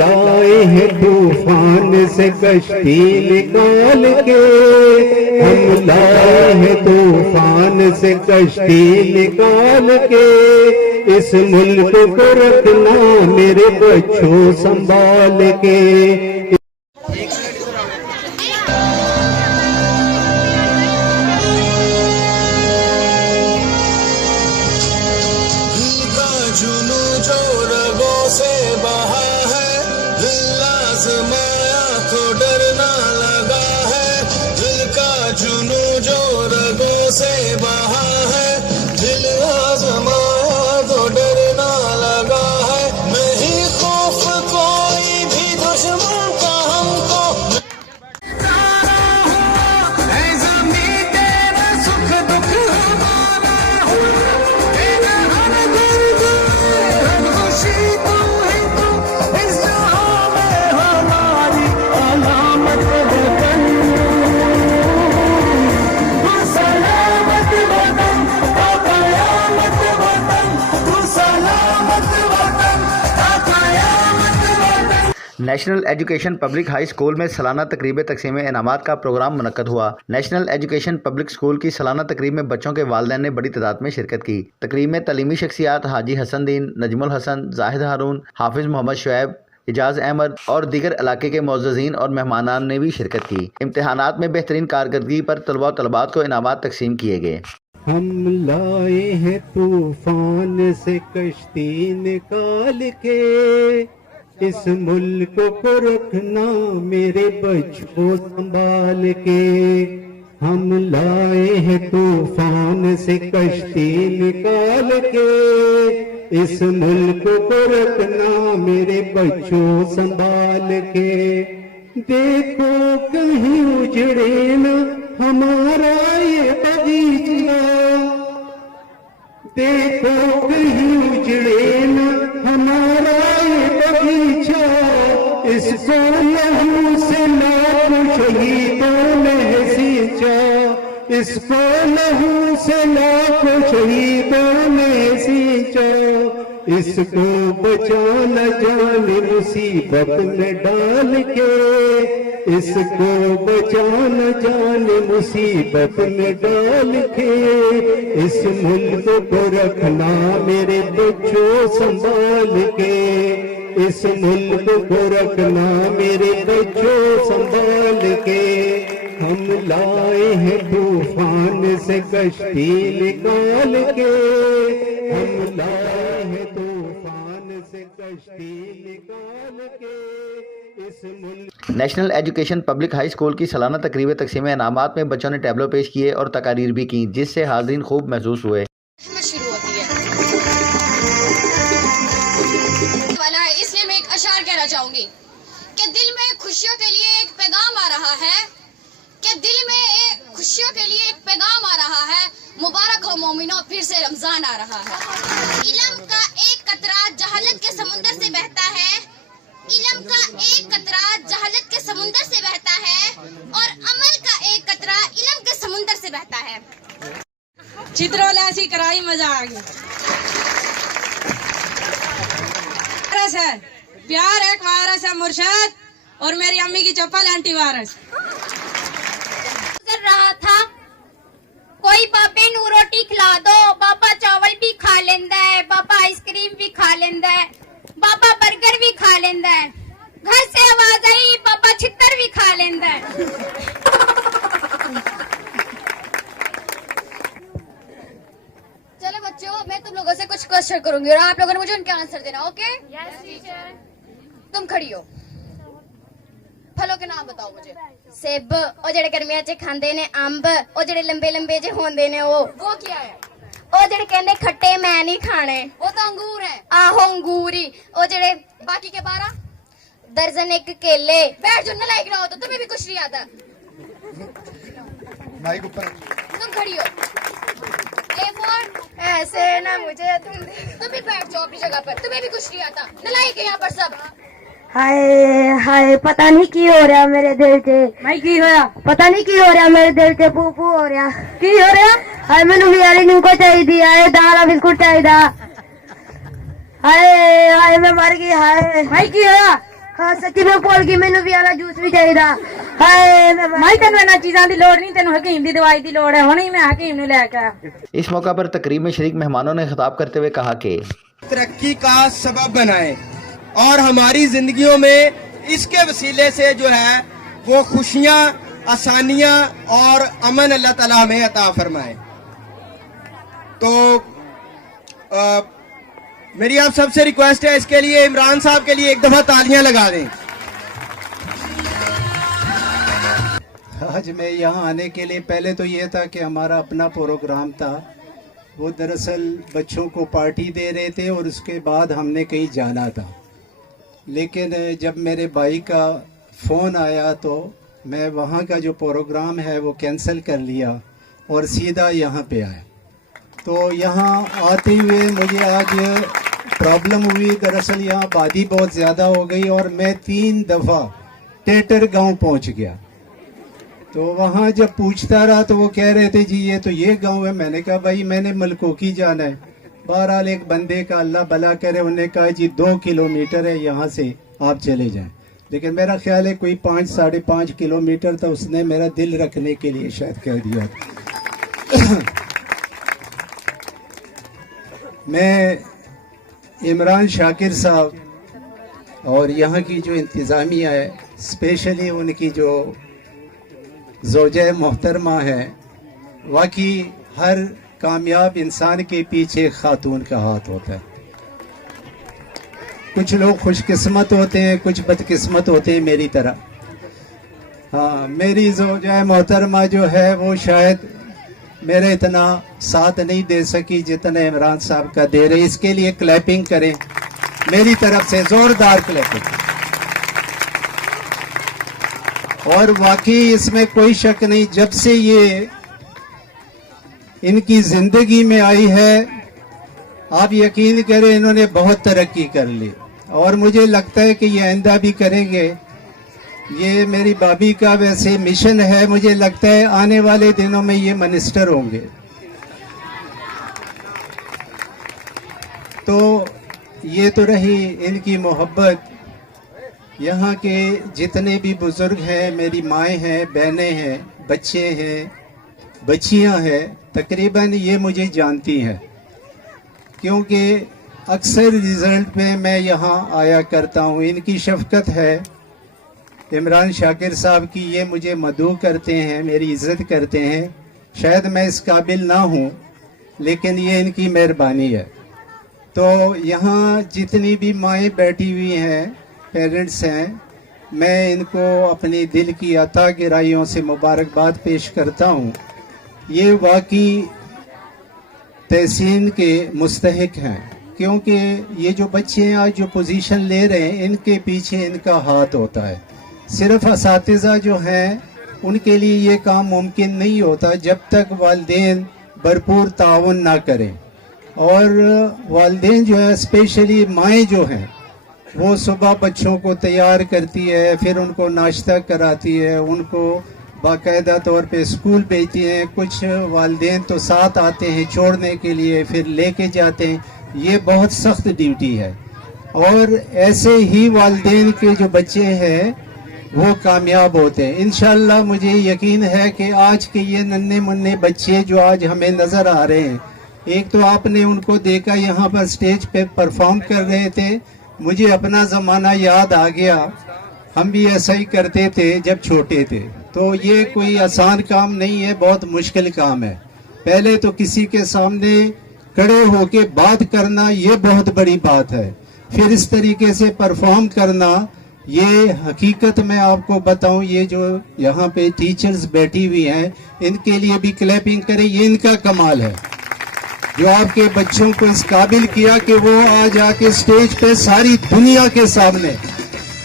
लाए हैं तूफान से कश्ती निकाल के, हम लाए हैं तूफान से कश्ती निकाल के। इस मुल्क को रखना मेरे बच्चों संभाल के। National education public high school में सालाना तकरीब तकसीम इनामात का प्रोग्राम मुनक्कद हुआ। नेशनल एजुकेशन पब्लिक स्कूल की सालाना तकरीब में बच्चों के वालिदैन ने बड़ी तादाद में शिरकत की। तकरीब में तलीमी शख्सियात हाजी हसन दीन, नजमुल हसन, जाहिद हारून, हाफिज मोहम्मद शुएब, इजाज अहमद और दीगर इलाके के मोअज़्ज़ज़ीन और मेहमानान ने भी शिरकत की। इम्तिहानात में बेहतरीन कारकर्दगी पर तलबा व तलबात को इनामात तकसीम किए गए। हम लाए हैं तूफान से कश्ती निकाल के, इस मुल्क को रखना मेरे बच्चों संभाल के। हम लाए हैं तूफान से कश्ती निकाल के, इस मुल्क को रखना मेरे बच्चों संभाल के। देखो कहीं उजड़े न हमारा ये बगीचा, देखो कहीं उजड़े न हमारा ये बगीचा। इसको लहू से लाखों शहीदों ने सींचा, इसको लहू से लाखों शहीदों ने सींचा। इसको बचाना जाने मुसीबत में डाल के, इसको बचाना जाने मुसीबत में डाल के। इस मुल्क को रखना मेरे बच्चों संभाल के, इस मुल्क को रखना मेरे बच्चों संभाल के। हम लाए हैं तूफान से कश्ती निकाल के, हम लाए हैं तूफान से कश्ती निकाल के। इस मुल्क national education public high school की सालाना तकरीब तकसीम इनामात में बच्चों ने टैबलो पेश किए और तकारीर भी की, जिससे हाज़रीन खूब महसूस हुए। शुरू होती है वाला है, इसलिए मैं एक अशार कहना चाहूंगी कि दिल में खुशियों के लिए एक पैगाम आ रहा है, कि दिल में खुशियों के लिए एक पैगाम आ रहा है। मुबारक हो मोमिनो, फिर से रमजान आ रहा है। इल्म का एक कतरा जहालत के समुंदर से बहता है, इल्म का एक कतरा जहालत के समुंदर से बहता है, और अमल का एक कतरा इल्म के समुंदर से बहता है। चित्रों ऐसी कराई, मजा आ गया। वायरस है प्यार, एक वायरस है मुर्शद, और मेरी अम्मी की चप्पल एंटी वायरस। कर रहा था कोई बाबे नू रोटी खिला दो, बाबा चावल भी खा लेंदा है, बाबा आइसक्रीम भी खा लेंदा है, बाबा बर्गर भी खा लेंदा है। घर से आवाज आई, बाबा छित्तर भी खा लेंदा है। चलो बच्चों, मैं तुम लोगों से कुछ क्वेश्चन करूंगी और आप लोगों ने मुझे उनके आंसर देना। ओके? Yes teacher. तुम खड़ी हो, फलों के नाम बताओ मुझे। सेब, ओ जेड़े गर्मियां च खांदे ने अंब, ओ जेड़े लंबे लंबे जे होंदे ने वो क्या है? ओ जेड़े कहंदे खट्टे मैं नहीं खाने, वो तो अंगूर है। आहो अंगूर ही। ओ जेड़े बाकी के 12 दर्जन एक केले। बैठ जो, नलायक ना हो तो तुम्हें भी कुछ नहीं आता। माइक ऊपर, तुम खड़ी हो। A4 ऐसे ना मुझे, तुम भी बैठ जाओ अपनी जगह पर, तुम्हें भी कुछ नहीं आता। नलायक है यहाँ पर सब। हाय हाय, पता नहीं की हो रहा मेरे दिल से। भाई की होया? पता नहीं की हो रहा मेरे दिल से, पू पू हो रहा। की हो रहा? हाय मैनू भी को चाहिए, हाय दाल बिस्कुट चाहिए। हाय हाय मैं मर गई। हाय भाई की होया? हाँ सच्ची में बोल गई, मैंने भी वाला जूस भी चाहिए। हाय मैं तेन इन्होंने चीजों की लोड़ नहीं, तेन हकीम की दवाई की लोड़ है, हुणे ही मैं हकीम ने लेकर। इस मौका पर तकरीब में शरीक मेहमानों ने खिताब करते हुए कहा कि तरक्की का सबब बनाए और हमारी जिंदगियों में इसके वसीले से जो है वो खुशियां, आसानियां और अमन अल्लाह ताला हमें अता फरमाए। तो मेरी आप सबसे रिक्वेस्ट है, इसके लिए इमरान साहब के लिए एक दफा तालियां लगा दें। आज मैं यहाँ आने के लिए पहले तो ये था कि हमारा अपना प्रोग्राम था, वो दरअसल बच्चों को पार्टी दे रहे थे और उसके बाद हमने कहीं जाना था। लेकिन जब मेरे भाई का फ़ोन आया तो मैं वहाँ का जो प्रोग्राम है वो कैंसिल कर लिया और सीधा यहाँ पे आया। तो यहाँ आते हुए मुझे आज प्रॉब्लम हुई। दरअसल यहाँ आबादी बहुत ज़्यादा हो गई और मैं 3 दफ़ा टेटर गांव पहुँच गया। तो वहाँ जब पूछता रहा तो वो कह रहे थे जी ये गांव है। मैंने कहा भाई मैंने मलकोकी जाना है। बहरहाल एक बंदे का अल्लाह भला करे, उन्होंने कहा जी 2 किलोमीटर है यहाँ से, आप चले जाएं। लेकिन मेरा ख्याल है कोई 5-5.5 किलोमीटर था, उसने मेरा दिल रखने के लिए शायद कह दिया। मैं इमरान शाकिर साहब और यहाँ की जो इंतज़ामिया है, स्पेशली उनकी जो ज़ौजा मोहतरमा है, वाकई हर कामयाब इंसान के पीछे खातून का हाथ होता है। कुछ लोग खुशकिस्मत होते हैं, कुछ बदकिस्मत होते हैं मेरी तरह। हाँ, मेरी ज़ौजा मोहतरमा जो है वो शायद मेरे इतना साथ नहीं दे सकी जितना इमरान साहब का दे रहे। इसके लिए क्लैपिंग करें मेरी तरफ से, ज़ोरदार क्लैपिंग। और वाकई इसमें कोई शक नहीं, जब से ये इनकी जिंदगी में आई है, आप यकीन करें इन्होंने बहुत तरक्की कर ली और मुझे लगता है कि ये आइंदा भी करेंगे। ये मेरी भाभी का वैसे मिशन है, मुझे लगता है आने वाले दिनों में ये मिनिस्टर होंगे। तो ये तो रही इनकी मोहब्बत। यहाँ के जितने भी बुजुर्ग हैं, मेरी माएँ हैं, बहनें हैं, बच्चे हैं, बच्चियाँ हैं, तकरीबन ये मुझे जानती हैं, क्योंकि अक्सर रिज़ल्ट में मैं यहाँ आया करता हूँ। इनकी शफ़क़त है इमरान शाकिर साहब की, ये मुझे मदऊ करते हैं, मेरी इज़्ज़त करते हैं। शायद मैं इस काबिल ना हूँ, लेकिन ये इनकी मेहरबानी है। तो यहाँ जितनी भी माएँ बैठी हुई हैं, पेरेंट्स हैं, मैं इनको अपनी दिल की अता गहराइयों से मुबारकबाद पेश करता हूँ। ये वाकई तहसीन के मुस्तहिक हैं, क्योंकि ये जो बच्चे आज जो पोजीशन ले रहे हैं, इनके पीछे इनका हाथ होता है। सिर्फ असातिज़ा जो हैं उनके लिए ये काम मुमकिन नहीं होता जब तक वालिदैन भरपूर ताउन ना करें। और वालिदैन जो है, स्पेशली माएँ जो हैं, वो सुबह बच्चों को तैयार करती है, फिर उनको नाश्ता कराती है, उनको बाकायदा तौर पे स्कूल भेजती हैं। कुछ वालिदैन तो साथ आते हैं छोड़ने के लिए, फिर लेके जाते हैं। ये बहुत सख्त ड्यूटी है और ऐसे ही वालिदैन के जो बच्चे हैं वो कामयाब होते हैं। इंशाअल्लाह मुझे यकीन है कि आज के ये नन्हे मुन्ने बच्चे जो आज हमें नज़र आ रहे हैं, एक तो आपने उनको देखा यहाँ पर स्टेज पे परफॉर्म कर रहे थे, मुझे अपना ज़माना याद आ गया। हम भी ऐसा ही करते थे जब छोटे थे। तो ये कोई आसान काम नहीं है, बहुत मुश्किल काम है। पहले तो किसी के सामने खड़े होके बात करना ये बहुत बड़ी बात है, फिर इस तरीके से परफॉर्म करना, ये हकीकत मैं आपको बताऊं, ये जो यहाँ पे टीचर्स बैठी हुई हैं, इनके लिए भी क्लैपिंग करें। ये इनका कमाल है जो आपके बच्चों को इस काबिल किया कि वो आज आके स्टेज पे सारी दुनिया के सामने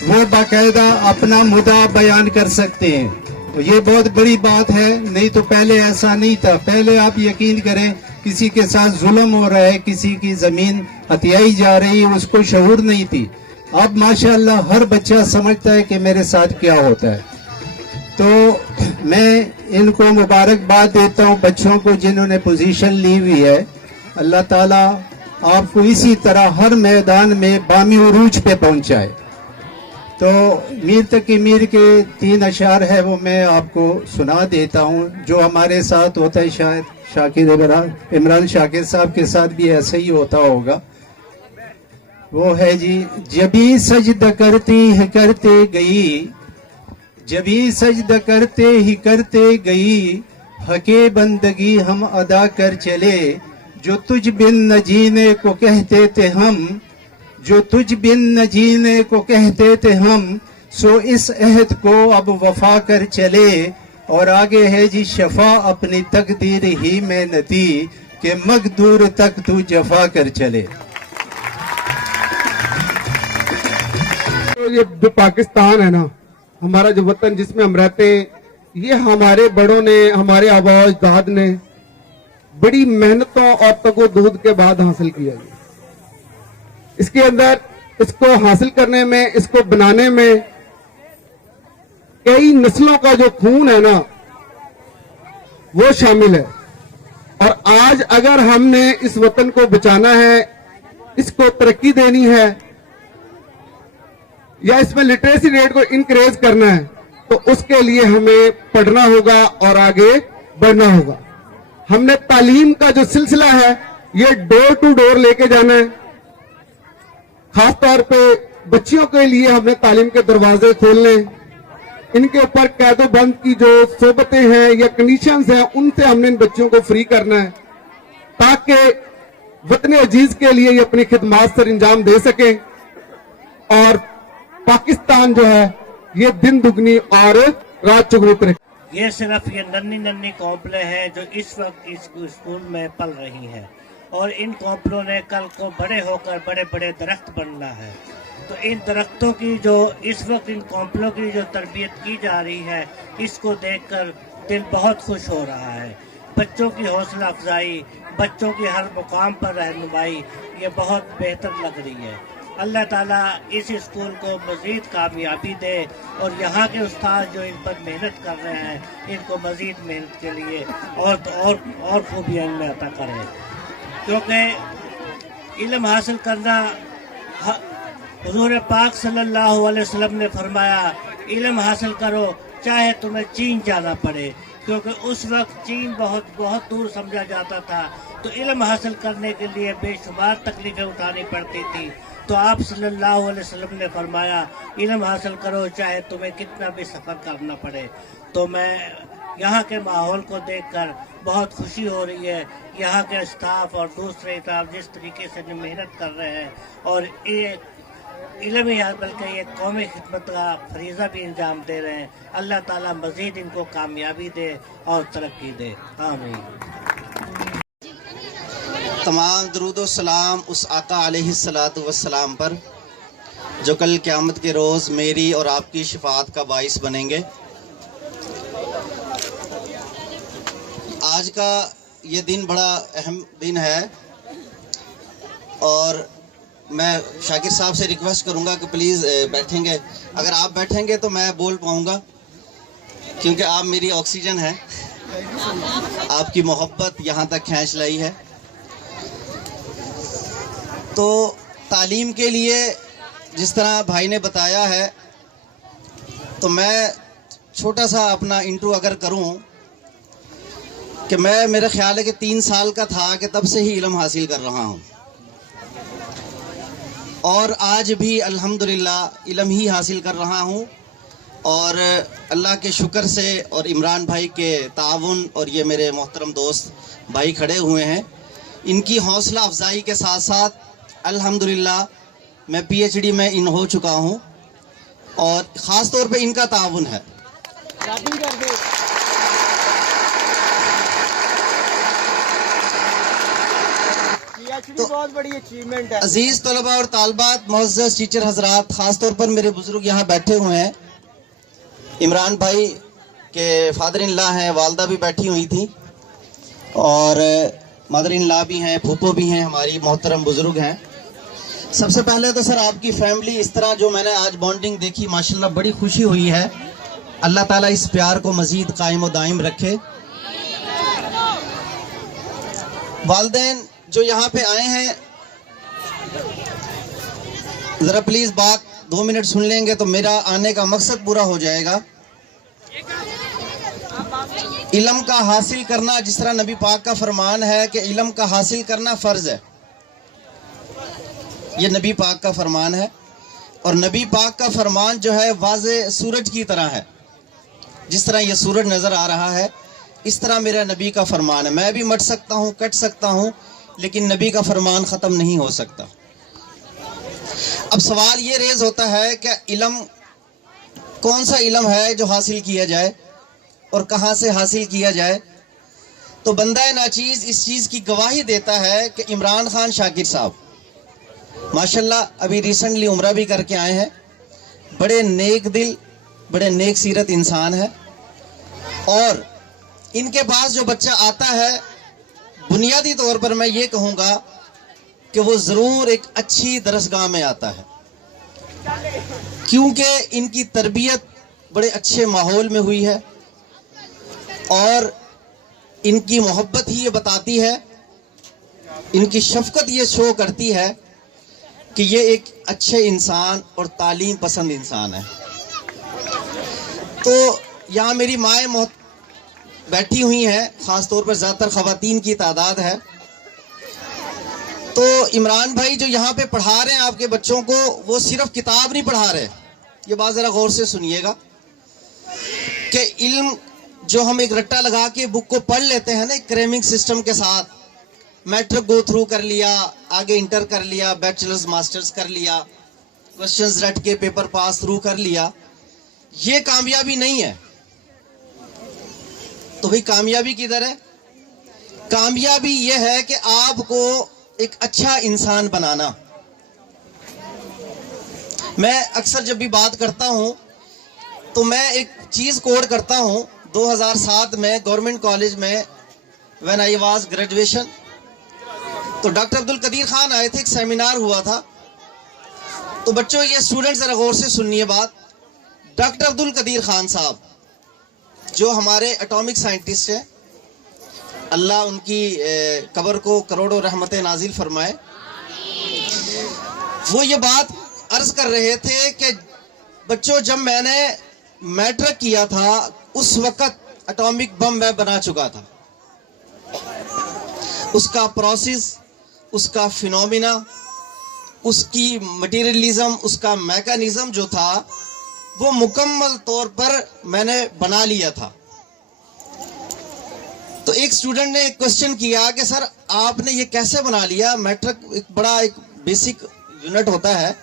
वो बाकायदा अपना मुद्दा बयान कर सकते हैं। तो ये बहुत बड़ी बात है, नहीं तो पहले ऐसा नहीं था। पहले आप यकीन करें किसी के साथ जुल्म हो रहा है, किसी की जमीन हथियाई जा रही है, उसको शऊर नहीं थी। अब माशाअल्लाह हर बच्चा समझता है कि मेरे साथ क्या होता है। तो मैं इनको मुबारकबाद देता हूँ बच्चों को जिन्होंने पोजीशन ली हुई है। अल्लाह ताला आपको इसी तरह हर मैदान में बामी उरूज पे पहुंचाए। तो मीर तकी मीर के 3 अशार है, वो मैं आपको सुना देता हूँ। जो हमारे साथ होता है, शायद शाकिर इमरान शाकिर साहब के साथ भी ऐसा ही होता होगा। वो है जी, जबी सजद करते ही करते गई, जबी सजद करते ही करते गई, हके बंदगी हम अदा कर चले, जो तुझ बिन न जीने को कहते थे हम, जो तुझ बिन न जीने को कहते थे हम, सो इस अहद को अब वफा कर चले। और आगे है जी, शफा अपनी तकदीर ही में नती, के मकदूर तक तू जफा कर चले। तो ये जो पाकिस्तान है ना, हमारा जो वतन जिसमें हम रहते हैं, ये हमारे बड़ों ने, हमारे आबा अजदाद ने बड़ी मेहनतों और तगो-दूद के बाद हासिल किया है। इसके अंदर इसको हासिल करने में, इसको बनाने में कई नस्लों का जो खून है ना, वो शामिल है। और आज अगर हमने इस वतन को बचाना है, इसको तरक्की देनी है, या इसमें लिटरेसी रेट को इंक्रीज करना है, तो उसके लिए हमें पढ़ना होगा और आगे बढ़ना होगा। हमने तालीम का जो सिलसिला है, ये डोर टू डोर लेके जाना है। खासतौर पे बच्चियों के लिए हमने तालीम के दरवाजे खोलने, इनके ऊपर कैदोबंद की जो सोबतें हैं या कंडीशंस हैं, उनसे हमने इन बच्चों को फ्री करना है, ताकि वतन अजीज के लिए ये अपनी खिदमत सर अंजाम दे सके और पाकिस्तान जो है ये दिन दुगनी और रात चुगनी तरक्की। ये सिर्फ ये नन्ही नन्ही कॉम्पले हैं जो इस वक्त इस स्कूल में पल रही हैं, और इन कॉम्पलों ने कल को बड़े होकर बड़े बड़े दरख्त बनना है। तो इन दरख्तों की जो इस वक्त इन कॉम्पलों की जो तरबियत की जा रही है, इसको देखकर दिल बहुत खुश हो रहा है। बच्चों की हौसला अफजाई, बच्चों की हर मुकाम पर रहनुमाई, ये बहुत बेहतर लग रही है। अल्लाह ताला इस स्कूल को मज़ीद कामयाबी दे, और यहाँ के उस्ताद जो इन पर मेहनत कर रहे हैं, इनको मज़ीद मेहनत के लिए और खूबियाँ इनमें अता करें। क्योंकि इल्म हासिल करना, हुज़ूर पाक सल्लल्लाहु अलैहि वसल्लम ने फरमाया, इल्म हासिल करो चाहे तुम्हें चीन जाना पड़े, क्योंकि उस वक्त चीन बहुत बहुत दूर समझा जाता था। तो इल्म हासिल करने के लिए बेशुमार तकलीफें उठानी पड़ती थी। तो आप सल्लल्लाहु अलैहि वसल्लम ने फरमाया, इल्म हासिल करो चाहे तुम्हें कितना भी सफ़र करना पड़े। तो मैं यहाँ के माहौल को देखकर बहुत खुशी हो रही है। यहाँ के स्टाफ और दूसरे स्टाफ जिस तरीके से मेहनत कर रहे हैं, और ये इल्म ही बल्कि ये कौमी खिदमत का फरीज़ा भी इंजाम दे रहे हैं। अल्लाह ताला मज़ीद इनको कामयाबी दे और तरक्की दे, आमीन। तमाम दरूद व सलाम उस आका अलैहिस्सलातु वस्सलाम पर जो कल क़यामत के रोज़ मेरी और आपकी शिफात का बाइस बनेंगे। आज का ये दिन बड़ा अहम दिन है, और मैं शाकिर साहब से रिक्वेस्ट करूंगा कि प्लीज़ बैठेंगे। अगर आप बैठेंगे तो मैं बोल पाऊंगा, क्योंकि आप मेरी ऑक्सीजन है, आपकी मोहब्बत यहाँ तक खींच लाई है। तो तालीम के लिए जिस तरह भाई ने बताया है, तो मैं छोटा सा अपना इंट्रो अगर करूं कि मैं, मेरा ख्याल है कि 3 साल का था कि तब से ही इल्म हासिल कर रहा हूं, और आज भी अल्हम्दुलिल्लाह इल्म ही हासिल कर रहा हूं। और अल्लाह के शुक्र से और इमरान भाई के ताउन, और ये मेरे मोहतरम दोस्त भाई खड़े हुए हैं, इनकी हौसला अफजाई के साथ साथ अल्हम्दुलिल्लाह मैं PhD में इन हो चुका हूं, और ख़ास तौर पे इनका ताउन है। तो बहुत बड़ी अचीवमेंट है। अजीज तलबा और तालबात, मुअज़्ज़ज़ टीचर हजरात, खास तौर पर मेरे बुजुर्ग यहाँ बैठे हुए हैं। इमरान भाई के फादर इन लॉ हैं, वालदा भी बैठी हुई थी, और मदर इन लॉ भी हैं, फूफो भी हैं, हमारी मोहतरम बुजुर्ग हैं। सबसे पहले तो सर आपकी फैमिली, इस तरह जो मैंने आज बॉन्डिंग देखी, माशाल्लाह बड़ी खुशी हुई है। अल्लाह ताला इस प्यार को मजीद कायम व दायम रखे। वालिदैन जो यहाँ पे आए हैं, जरा प्लीज बात 2 मिनट सुन लेंगे तो मेरा आने का मकसद पूरा हो जाएगा। इल्म का हासिल करना, जिस तरह नबी पाक का फरमान है कि इल्म का हासिल करना फ़र्ज है, ये नबी पाक का फरमान है। और नबी पाक का फरमान जो है वाज़े सूरज की तरह है। जिस तरह ये सूरज नज़र आ रहा है, इस तरह मेरा नबी का फरमान है। मैं भी मट सकता हूँ, कट सकता हूँ, लेकिन नबी का फरमान ख़त्म नहीं हो सकता। अब सवाल ये रेज होता है कि इल्म, कौन सा इल्म है जो हासिल किया जाए और कहाँ से हासिल किया जाए? तो बंदा नाचीज़ इस चीज़ की गवाही देता है कि इमरान खान शाकिर साहब माशाल्लाह अभी रिसेंटली उम्रा भी करके आए हैं। बड़े नेक दिल, बड़े नेक सीरत इंसान है। और इनके पास जो बच्चा आता है, बुनियादी तौर पर मैं ये कहूँगा कि वो ज़रूर एक अच्छी दरसगाह में आता है, क्योंकि इनकी तरबियत बड़े अच्छे माहौल में हुई है और इनकी मोहब्बत ही ये बताती है, इनकी शफकत ये शो करती है कि ये एक अच्छे इंसान और तालीम पसंद इंसान है। तो यहाँ मेरी माएँ बैठी हुई हैं, ख़ास तौर पर ज़्यादातर ख़वातीन की तादाद है। तो इमरान भाई जो यहाँ पे पढ़ा रहे हैं आपके बच्चों को, वो सिर्फ किताब नहीं पढ़ा रहे। ये बात ज़रा गौर से सुनिएगा कि इल्म जो हम एक रट्टा लगा के बुक को पढ़ लेते हैं ना, क्रैमिंग सिस्टम के साथ, मैट्रिक गो थ्रू कर लिया, आगे इंटर कर लिया, बैचलर्स मास्टर्स कर लिया, क्वेश्चंस रट के पेपर पास थ्रू कर लिया, ये कामयाबी नहीं है। तो भाई कामयाबी किधर है? कामयाबी ये है कि आपको एक अच्छा इंसान बनाना। मैं अक्सर जब भी बात करता हूं तो मैं एक चीज कोड करता हूं। 2007 में गवर्नमेंट कॉलेज में व्हेन आई वाज ग्रेजुएशन, तो डॉक्टर अब्दुल कदीर खान आए थे, एक सेमिनार हुआ था। तो बच्चों, ये स्टूडेंट्स जरा गौर से सुनिए बात। डॉक्टर अब्दुल कदीर खान साहब जो हमारे एटॉमिक साइंटिस्ट हैं, अल्लाह उनकी कब्र को करोड़ों रहमतें नाजिल फरमाए, वो ये बात अर्ज कर रहे थे कि बच्चों, जब मैंने मैट्रिक किया था उस वक्त एटॉमिक बम मैं बना चुका था। उसका प्रोसेस, उसका फिनोमिना, उसकी मटेरियलिज्म, उसका मैकेनिज्म जो था वो मुकम्मल तौर पर मैंने बना लिया था। तो एक स्टूडेंट ने एक क्वेश्चन किया कि सर आपने ये कैसे बना लिया? मैट्रिक एक बड़ा एक बेसिक यूनिट होता है,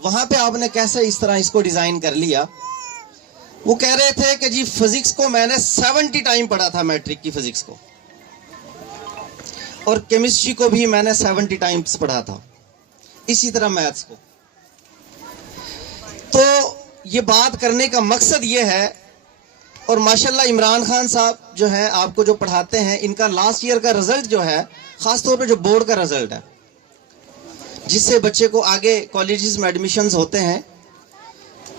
वहां पे आपने कैसे इस तरह इसको डिजाइन कर लिया? वो कह रहे थे कि जी फिजिक्स को मैंने 70 टाइम पढ़ा था, मैट्रिक की फिजिक्स को, और केमिस्ट्री को भी मैंने 70 टाइम्स पढ़ा था, इसी तरह मैथ्स को। तो ये बात करने का मकसद ये है, और माशाल्लाह इमरान खान साहब जो हैं आपको जो पढ़ाते हैं, इनका लास्ट ईयर का रिजल्ट जो है, खास तौर पे जो बोर्ड का रिजल्ट है, जिससे बच्चे को आगे कॉलेजेस में एडमिशंस होते हैं,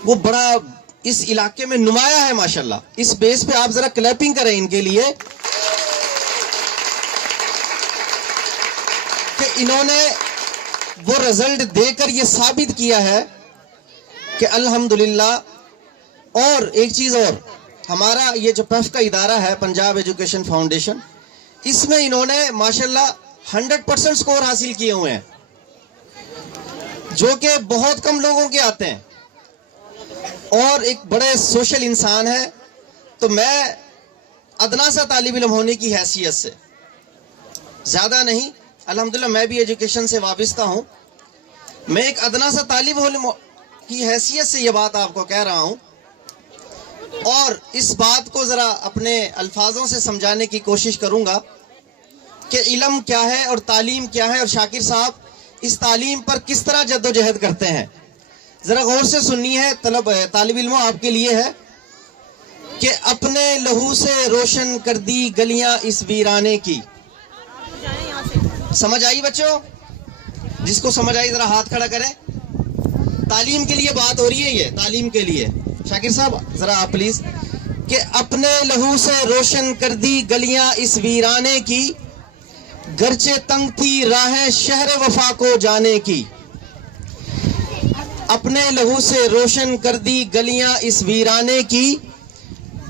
वो बड़ा इस इलाके में नुमाया है माशाल्लाह। इस बेस पे आप जरा क्लैपिंग करें इनके लिए कि इन्होंने वो रिजल्ट देकर ये साबित किया है कि अल्हम्दुलिल्लाह। और एक चीज और, हमारा ये जो पेफ का इदारा है, पंजाब एजुकेशन फाउंडेशन, इसमें इन्होंने माशाल्लाह 100% स्कोर हासिल किए हुए हैं, जो कि बहुत कम लोगों के आते हैं, और एक बड़े सोशल इंसान है। तो मैं अदना सा तालिब इल्म होने की हैसियत से, ज्यादा नहीं, अल्हम्दुलिल्लाह मैं भी एजुकेशन से वाबिस्ता हूं, मैं एक अदना सा तालिब इल्म की हैसियत से ये बात आपको कह रहा हूं, और इस बात को जरा अपने अल्फाजों से समझाने की कोशिश करूंगा कि इल्म क्या है और तालीम क्या है, और शाकिर साहब इस तालीम पर किस तरह जद्दोजहद करते हैं। जरा गौर से सुननी है तालिब इल्मों, आपके लिए है कि अपने लहू से रोशन कर दी गलियां इस वीराने की। समझ आई बच्चों? जिसको समझ आई जरा हाथ खड़ा करें। तालीम के लिए बात हो रही है, ये तालीम के लिए। शाकिर साहब जरा आप प्लीज, कि अपने लहू से रोशन कर दी गलियां इस वीराने की, गरचे तंग थी राहें शहर वफा को जाने की। अपने लहू से रोशन कर दी गलियां इस वीराने की,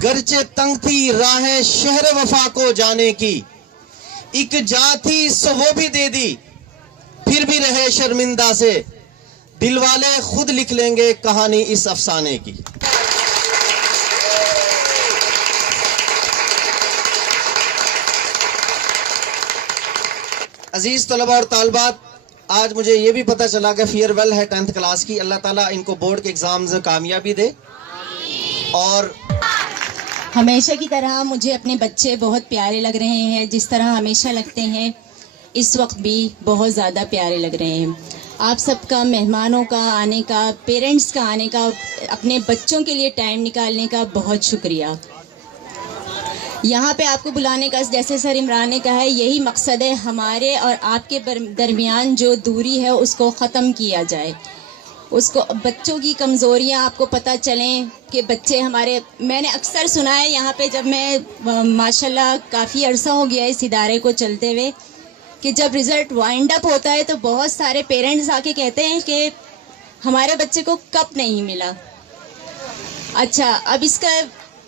गर्चे तंग थी राहें शहर वफा को जाने की, एक जा थी सो वो भी दे दी फिर भी रहे शर्मिंदा से, दिल वाले खुद लिख लेंगे कहानी इस अफसाने की। अजीज तलबा और तालबात, आज मुझे ये भी पता चला कि फेयरवेल है 10th क्लास की। अल्लाह ताला इनको बोर्ड के एग्जाम्स कामयाबी दे। और हमेशा की तरह मुझे अपने बच्चे बहुत प्यारे लग रहे हैं, जिस तरह हमेशा लगते हैं इस वक्त भी बहुत ज़्यादा प्यारे लग रहे हैं। आप सबका, मेहमानों का आने का, पेरेंट्स का आने का, अपने बच्चों के लिए टाइम निकालने का बहुत शुक्रिया। यहाँ पे आपको बुलाने का, जैसे सर इमरान ने कहा है, यही मकसद है, हमारे और आपके दरमियान जो दूरी है उसको ख़त्म किया जाए, उसको, बच्चों की कमज़ोरियाँ आपको पता चलें कि बच्चे हमारे, मैंने अक्सर सुना है यहाँ पे, जब मैं माशाल्लाह काफ़ी अरसा हो गया इस इदारे को चलते हुए, कि जब रिज़ल्ट वाइंड अप होता है तो बहुत सारे पेरेंट्स आके कहते हैं कि हमारे बच्चे को कप नहीं मिला। अच्छा, अब इसका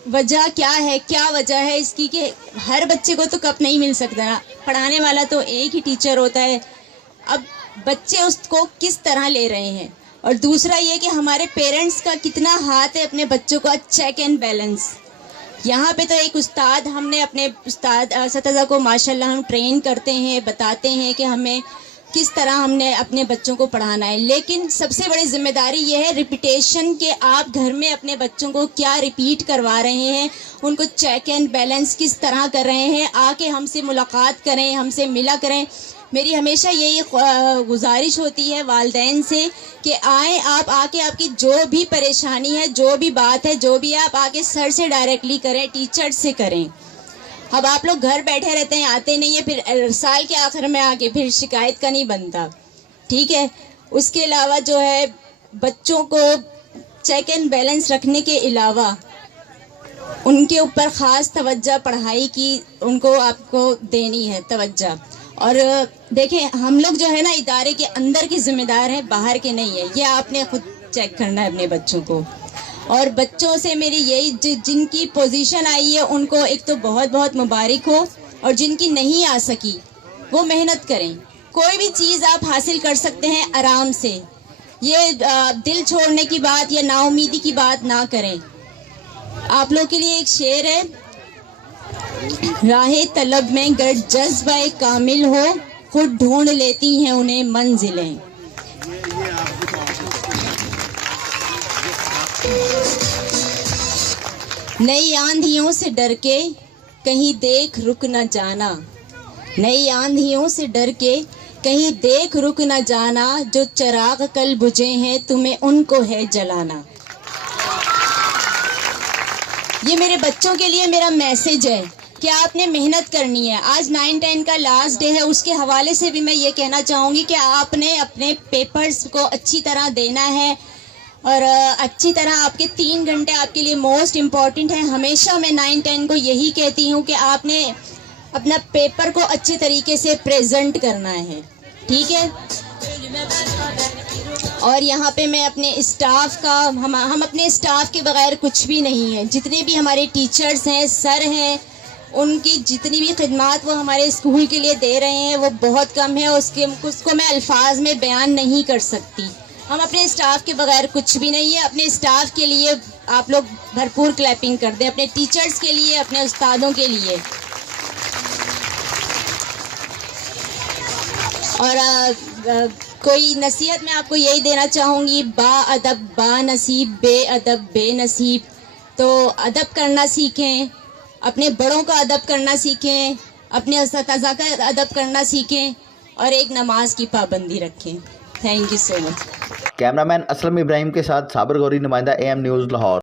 वजह क्या है, क्या वजह है इसकी कि हर बच्चे को तो कप नहीं मिल सकता, पढ़ाने वाला तो एक ही टीचर होता है। अब बच्चे उसको किस तरह ले रहे हैं, और दूसरा ये कि हमारे पेरेंट्स का कितना हाथ है अपने बच्चों का चेक एंड बैलेंस। यहाँ पे तो एक उस्ताद, हमने अपने उस्ताद असतिज़ा को माशाल्लाह हम ट्रेन करते हैं, बताते हैं कि हमें किस तरह हमने अपने बच्चों को पढ़ाना है, लेकिन सबसे बड़ी जिम्मेदारी ये है रिपीटेशन के, आप घर में अपने बच्चों को क्या रिपीट करवा रहे हैं, उनको चेक एंड बैलेंस किस तरह कर रहे हैं। आके हमसे मुलाकात करें, हमसे मिला करें। मेरी हमेशा यही गुजारिश होती है वालिदैन से कि आए आप, आके आपकी जो भी परेशानी है, जो भी बात है, जो भी है, आप आके सर से डायरेक्टली करें, टीचर से करें। अब आप लोग घर बैठे रहते हैं, आते नहीं है, फिर साल के आखिर में आके फिर शिकायत का नहीं बनता, ठीक है। उसके अलावा जो है बच्चों को चेक एंड बैलेंस रखने के अलावा उनके ऊपर ख़ास तवज्जो पढ़ाई की उनको आपको देनी है तवज्जो। और देखें, हम लोग जो है ना इदारे के अंदर के जिम्मेदार हैं, बाहर के नहीं है, ये आपने खुद चेक करना है अपने बच्चों को। और बच्चों से मेरी यही, जिनकी पोजीशन आई है उनको एक तो बहुत बहुत मुबारक हो, और जिनकी नहीं आ सकी वो मेहनत करें। कोई भी चीज़ आप हासिल कर सकते हैं आराम से, ये दिल छोड़ने की बात या नाउमीदी की बात ना करें। आप लोग के लिए एक शेर है, राहे तलब में गर जज्बा कामिल हो, खुद ढूंढ लेती हैं उन्हें मंजिलें। नई आंधियों से डर के कहीं देख रुक न जाना, नई आंधियों से डर के कहीं देख रुक न जाना, जो चराग कल बुझे हैं तुम्हें उनको है जलाना। ये मेरे बच्चों के लिए मेरा मैसेज है कि आपने मेहनत करनी है। आज 9-10 का लास्ट डे है, उसके हवाले से भी मैं ये कहना चाहूँगी कि आपने अपने पेपर्स को अच्छी तरह देना है, और अच्छी तरह आपके 3 घंटे आपके लिए मोस्ट इम्पॉर्टेंट है। हमेशा मैं 9-10 को यही कहती हूँ कि आपने अपना पेपर को अच्छे तरीके से प्रेजेंट करना है, ठीक है। और यहाँ पे मैं अपने स्टाफ का, हम अपने स्टाफ के बगैर कुछ भी नहीं है। जितने भी हमारे टीचर्स हैं, सर हैं, उनकी जितनी भी खिदमत वो हमारे स्कूल के लिए दे रहे हैं वो बहुत कम है, उसको मैं अल्फाज में बयान नहीं कर सकती। हम अपने स्टाफ के बगैर कुछ भी नहीं है। अपने स्टाफ के लिए आप लोग भरपूर क्लैपिंग कर दें, अपने टीचर्स के लिए, अपने उस्तादों के लिए। और कोई नसीहत मैं आपको यही देना चाहूँगी, बाअदब बानसीब, बेअदब बेनसीब। तो अदब करना सीखें, अपने बड़ों का अदब करना सीखें, अपने असतिज़ा का अदब करना सीखें, और एक नमाज की पाबंदी रखें। Thank you so much. Cameraman Aslam Ibrahim के साथ साबर गौरी, नुमाइंदा AM न्यूज़ लाहौर।